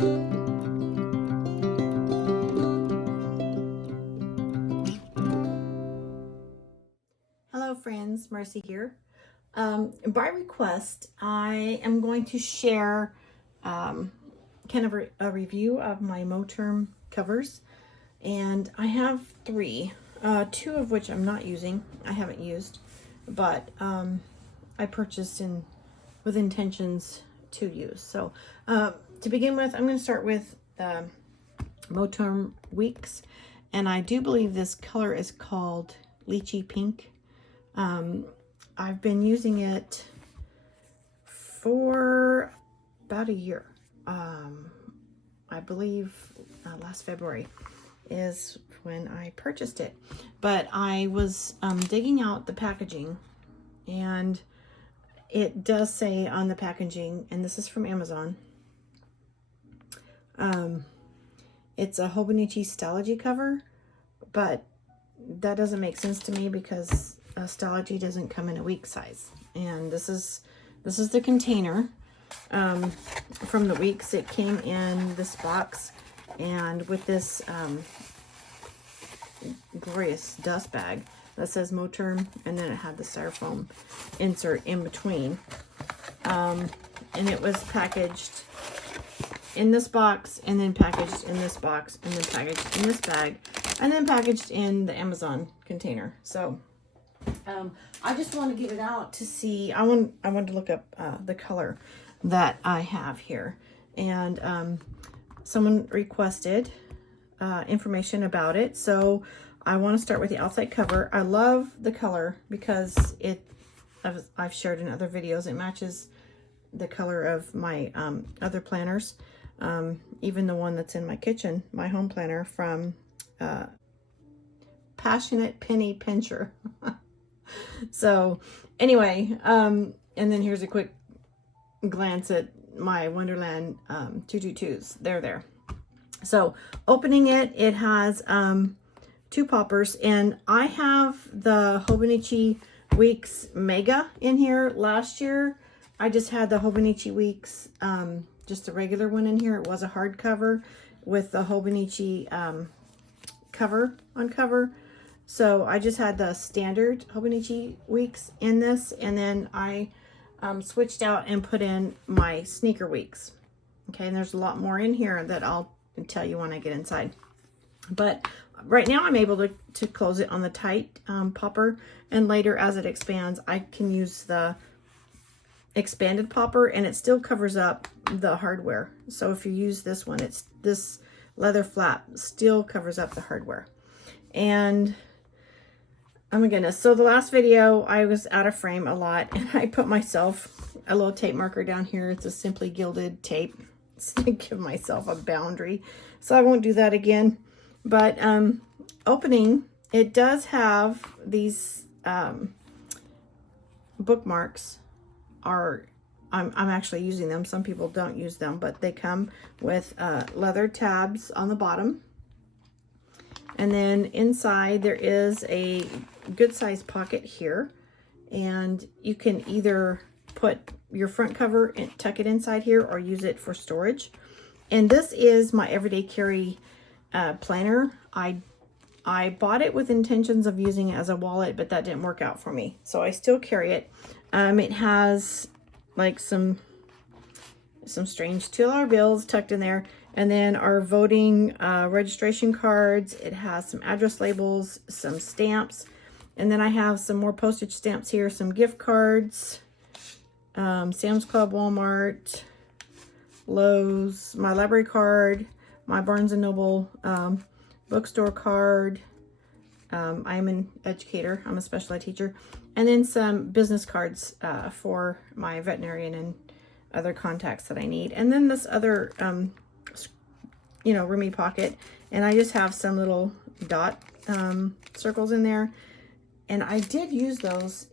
Hello friends, Marcy here. By request, I am going to share kind of a review of my Moterm covers, and I have three, two of which I'm not using, I haven't used, but I purchased with intentions to use. So to begin with, I'm going to start with Moterm Weeks, and I do believe this color is called Lychee Pink. I've been using it for about a year. I believe last February is when I purchased it. But I was digging out the packaging, and it does say on the packaging, and this is from Amazon, it's a Hobonichi Stylogy cover, but that doesn't make sense to me because Stylogy doesn't come in a week size. And this is the container from the Weeks. It came in this box and with this glorious dust bag that says Moterm, and then it had the styrofoam insert in between, and it was packaged in this box, and then packaged in this box, and then packaged in this bag, and then packaged in the Amazon container. So I just want to get it out to see. I wanted to look up the color that I have here, and someone requested information about it, so I want to start with the outside cover. I love the color because I've shared in other videos, it matches the color of my other planners, even the one that's in my kitchen, my home planner from Passionate Penny Pincher. So anyway, and then here's a quick glance at my Wonderland 222s. They're there. So opening it, it has two poppers, and I have the Hobonichi Weeks Mega in here. Last year I just had the Hobonichi Weeks, just a regular one in here. It was a hardcover with the Hobonichi cover on cover. So I just had the standard Hobonichi Weeks in this, and then I switched out and put in my Sneaker Weeks. Okay, and there's a lot more in here that I'll tell you when I get inside. But right now I'm able to close it on the tight popper, and later as it expands, I can use the expanded popper, and it still covers up the hardware. So if you use this one, this leather flap still covers up the hardware. And oh my goodness. So the last video, I was out of frame a lot, and I put myself a little tape marker down here. It's a Simply Gilded tape. It's to give myself a boundary. So I won't do that again. But opening, it does have these bookmarks. I'm actually using them. Some people don't use them, but they come with leather tabs on the bottom. And then inside there is a good sized pocket here, and you can either put your front cover and tuck it inside here or use it for storage. And this is my everyday carry planner. I bought it with intentions of using it as a wallet, but that didn't work out for me, so I still carry it. It has like some strange $2 bills tucked in there, and then our voting registration cards. It has some address labels, some stamps, and then I have some more postage stamps here, some gift cards, Sam's Club, Walmart, Lowe's, my library card, my Barnes & Noble bookstore card. I'm an educator. I'm a special ed teacher. And then some business cards for my veterinarian and other contacts that I need. And then this other, roomy pocket. And I just have some little dot circles in there. And I did use those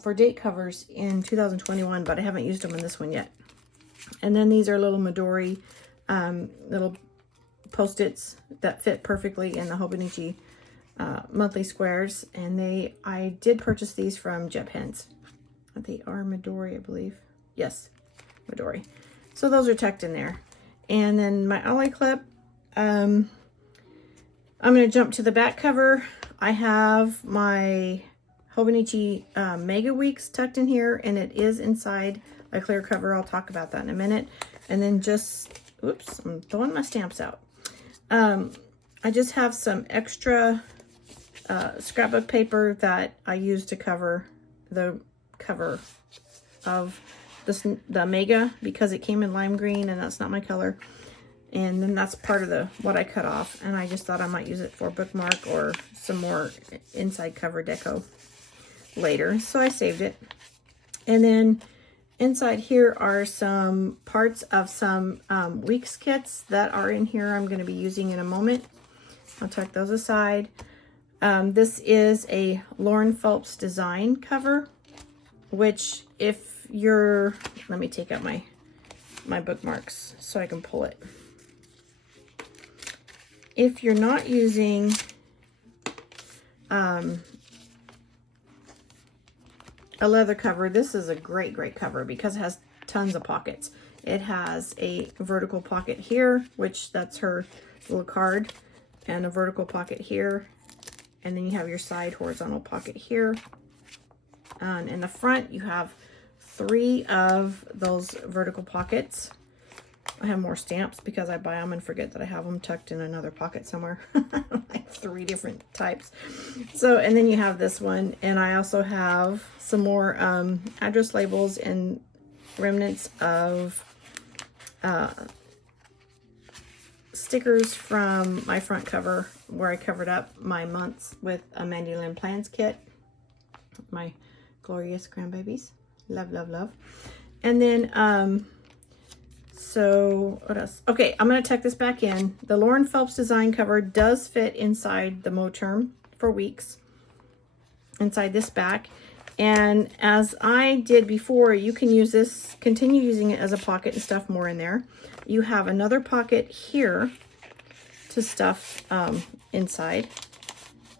for date covers in 2021, but I haven't used them in this one yet. And then these are little Midori little Post-its that fit perfectly in the Hobonichi monthly squares, and I did purchase these from Jet Pens. They are Midori, I believe. Yes, Midori. So those are tucked in there. And then my ollie clip. I'm going to jump to the back cover. I have my Hobonichi Mega Weeks tucked in here, and it is inside a clear cover. I'll talk about that in a minute. And then just, oops, I'm throwing my stamps out. I just have some extra scrapbook paper that I use to cover the cover of the Mega, because it came in lime green and that's not my color. And then that's part of what I cut off, and I just thought I might use it for a bookmark or some more inside cover deco later, so I saved it. And then inside here are some parts of some Weeks kits that are in here I'm going to be using in a moment. I'll tuck those aside. This is a Lauren Phelps design cover, which if you're, let me take out my bookmarks so I can pull it. If you're not using a leather cover, this is a great cover because it has tons of pockets. It has a vertical pocket here, which that's her little card, and a vertical pocket here, and then you have your side horizontal pocket here. And in the front you have 3 of those vertical pockets. I have more stamps because I buy them and forget that I have them tucked in another pocket somewhere. Like 3 different types. So, and then you have this one, and I also have some more address labels and remnants of stickers from my front cover, where I covered up my months with a Mandy Lynn Plans kit. My glorious grandbabies. Love, love, love. And then, so what else? Okay, I'm going to tuck this back in. The Lauren Phelps design cover does fit inside the Moterm for Weeks, inside this back. And as I did before, you can use this, continue using it as a pocket and stuff more in there. You have another pocket here to stuff inside.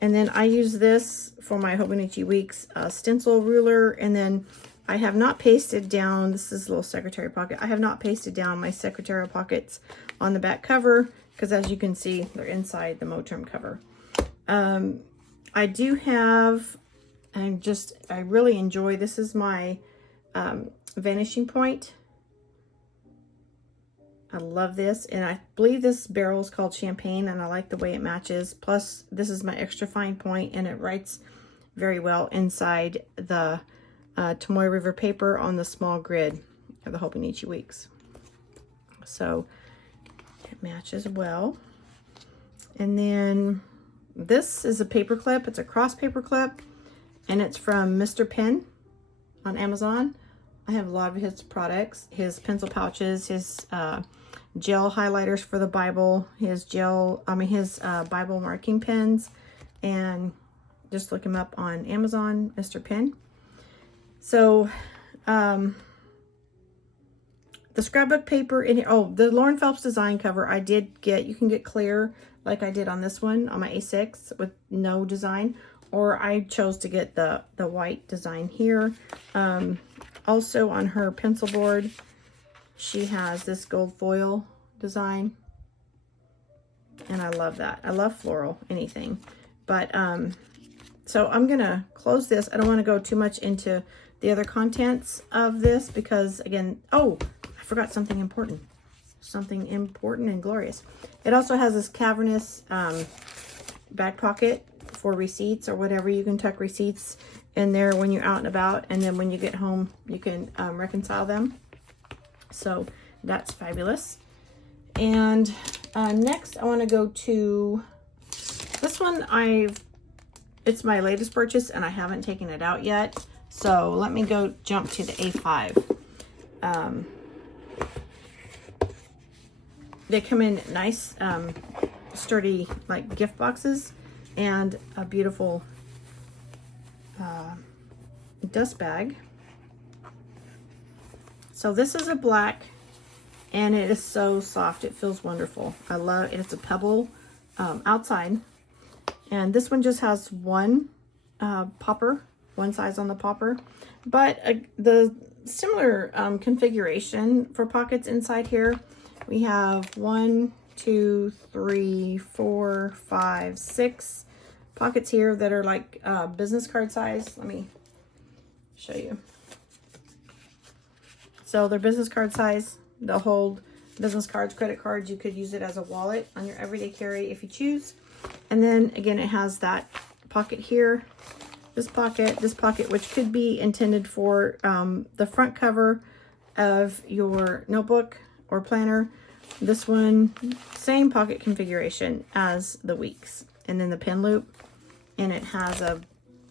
And then I use this for my Hobonichi Weeks stencil ruler. And then I have not pasted down, this is a little secretary pocket. I have not pasted down my secretarial pockets on the back cover because, as you can see, they're inside the Moterm cover. I do have, I really enjoy, this is my vanishing point. I love this, and I believe this barrel is called Champagne, and I like the way it matches. Plus, this is my extra fine point, and it writes very well inside the Tomoe River paper on the small grid of the Hobonichi Weeks. So it matches well. And then this is a paper clip. It's a cross paper clip, and it's from Mr. Pen on Amazon. I have a lot of his products, his pencil pouches, his gel highlighters for the Bible, his Bible marking pens, and just look him up on Amazon, Mr. Pen. So, the scrapbook paper in here, oh, the Lauren Phelps design cover I did get, you can get clear like I did on this one, on my A6 with no design, or I chose to get the white design here. Also on her pencil board, she has this gold foil design, and I love that. I love floral, anything. But, so I'm going to close this. I don't want to go too much into the other contents of this because, again, oh, I forgot something important. Something important and glorious. It also has this cavernous back pocket for receipts or whatever. You can tuck receipts in there when you're out and about, and then when you get home, you can reconcile them. So that's fabulous. And next, I want to go to this one. It's my latest purchase, and I haven't taken it out yet. So let me go jump to the A5. They come in nice, sturdy, like gift boxes, and a beautiful dust bag. So this is a black, and it is so soft. It feels wonderful. I love it. It's a pebble outside, and this one just has one popper, one size on the popper, but the similar configuration for pockets inside here. We have 1, 2, 3, 4, 5, 6 pockets here that are like business card size. Let me show you. So they're business card size. They'll hold business cards, credit cards. You could use it as a wallet on your everyday carry if you choose. And then again, it has that pocket here, this pocket, which could be intended for the front cover of your notebook or planner. This one, same pocket configuration as the Weeks. And then the pen loop, and it has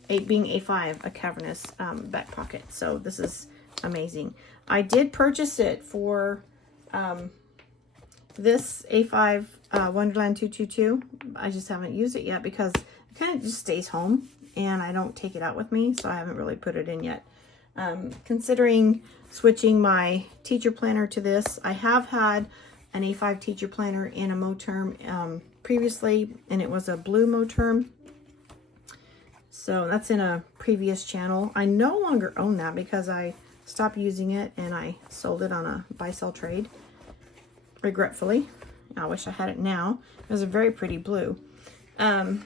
being A5, a cavernous back pocket. So this is amazing. I did purchase it for this A5 Wonderland 222. I just haven't used it yet because it kind of just stays home and I don't take it out with me, so I haven't really put it in yet. Considering switching my teacher planner to this, I have had an A5 teacher planner in a Moterm previously, and it was a blue Moterm. So that's in a previous channel. I no longer own that because I stopped using it and I sold it on a buy-sell trade, regretfully. I wish I had it now. It was a very pretty blue. And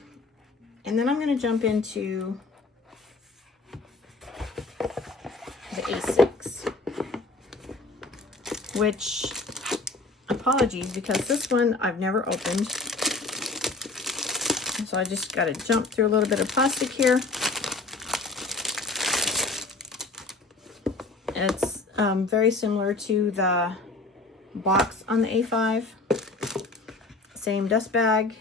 then I'm going to jump into the A6, which, apologies, because this one I've never opened. So I just got to jump through a little bit of plastic here. It's very similar to the box on the A5. Same dust bag.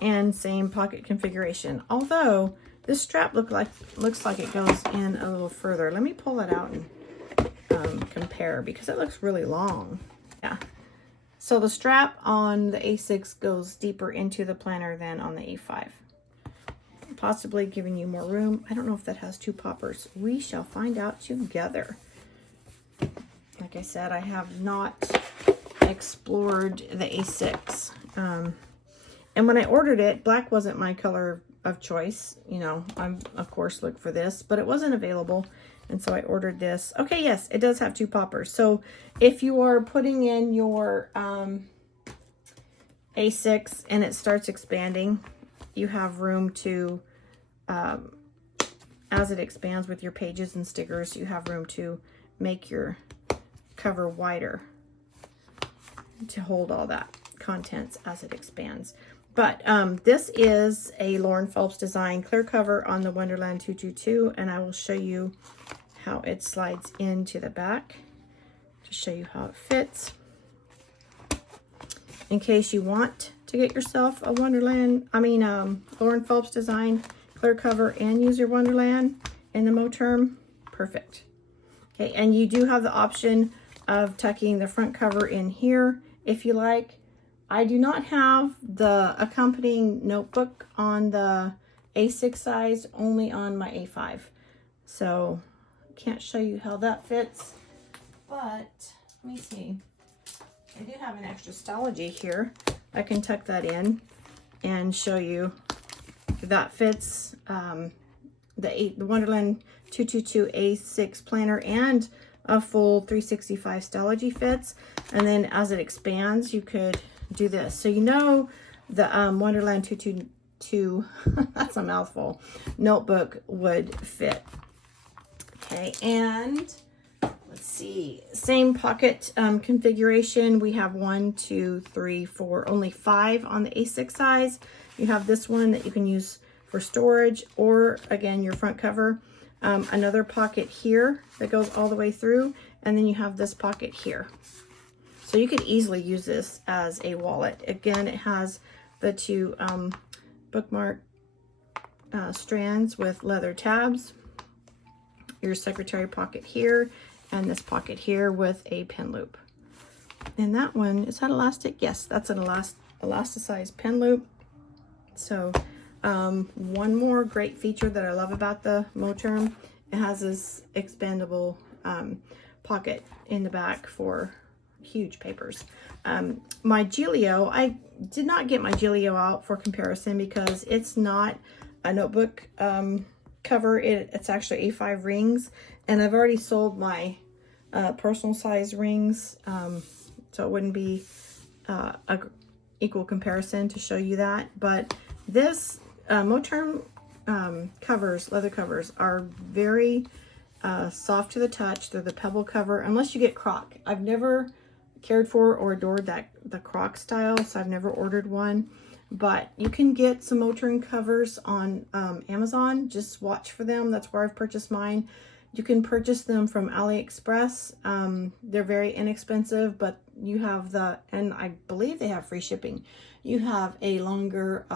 And same pocket configuration. Although this strap looks like it goes in a little further. Let me pull that out and compare because it looks really long. Yeah. So the strap on the A6 goes deeper into the planner than on the A5. Possibly giving you more room. I don't know if that has 2 poppers. We shall find out together. Like I said, I have not explored the A6. And when I ordered it, black wasn't my color of choice. You know, I'm of course look for this, but it wasn't available. And so I ordered this. Okay, yes, it does have 2 poppers. So if you are putting in your A6 and it starts expanding, you have room to, as it expands with your pages and stickers, you have room to make your cover wider to hold all that contents as it expands. But this is a Lauren Phelps design clear cover on the Wonderland 222, and I will show you how it slides into the back to show you how it fits. In case you want to get yourself a Lauren Phelps design clear cover and use your Wonderland in the Moterm, perfect. Okay, and you do have the option of tucking the front cover in here if you like. I do not have the accompanying notebook on the A6 size, only on my A5. So can't show you how that fits, but let me see. I do have an extra Stalogy here. I can tuck that in and show you that fits the Wonderland 222 A6 planner, and a full 365 Stalogy fits. And then as it expands, you could do this. So you know the Wonderland 222, that's a mouthful, notebook would fit. Okay, and let's see, same pocket configuration. We have 1, 2, 3, 4, only 5 on the A6 size. You have this one that you can use for storage, or again, your front cover. Another pocket here that goes all the way through, and then you have this pocket here. So you could easily use this as a wallet. Again, it has the 2 bookmark strands with leather tabs, your secretary pocket here, and this pocket here with a pen loop. And that one, is that elastic? Yes, that's an elasticized pen loop. So one more great feature that I love about the Moterm, it has this expandable pocket in the back for huge papers. My Gilio, I did not get my Gilio out for comparison because it's not a notebook cover. It's actually A5 rings, and I've already sold my personal size rings, so it wouldn't be a equal comparison to show you that. But this Moterm covers, leather covers, are very soft to the touch. They're the pebble cover, unless you get croc. I've never cared for or adored the croc style, so I've never ordered one. But you can get some Moterm covers on Amazon. Just watch for them. That's where I've purchased mine. You can purchase them from AliExpress. They're very inexpensive, but you have and I believe they have free shipping. You have a longer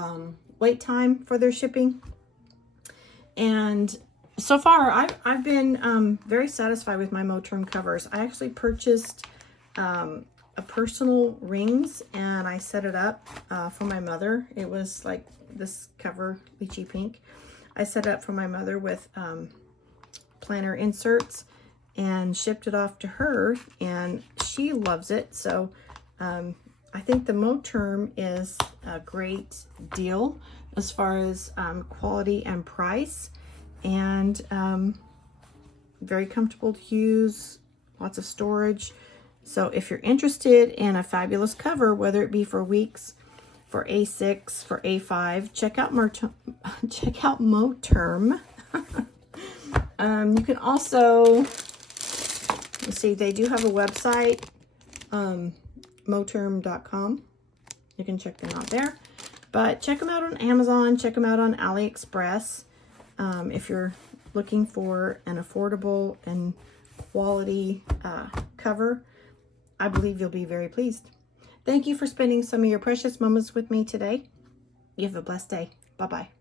wait time for their shipping. And so far, I've been very satisfied with my Moterm covers. I actually purchased a personal rings, and I set it up for my mother. It was like this cover, lychee pink. I set it up for my mother with planner inserts and shipped it off to her, and she loves it. So I think the Moterm is a great deal as far as quality and price, and very comfortable to use, lots of storage. So if you're interested in a fabulous cover, whether it be for Weeks, for A6, for A5, check out Moterm. You can also, let's see, they do have a website, moterm.com. You can check them out there. But check them out on Amazon, check them out on AliExpress. If you're looking for an affordable and quality cover, I believe you'll be very pleased. Thank you for spending some of your precious moments with me today. You have a blessed day. Bye-bye.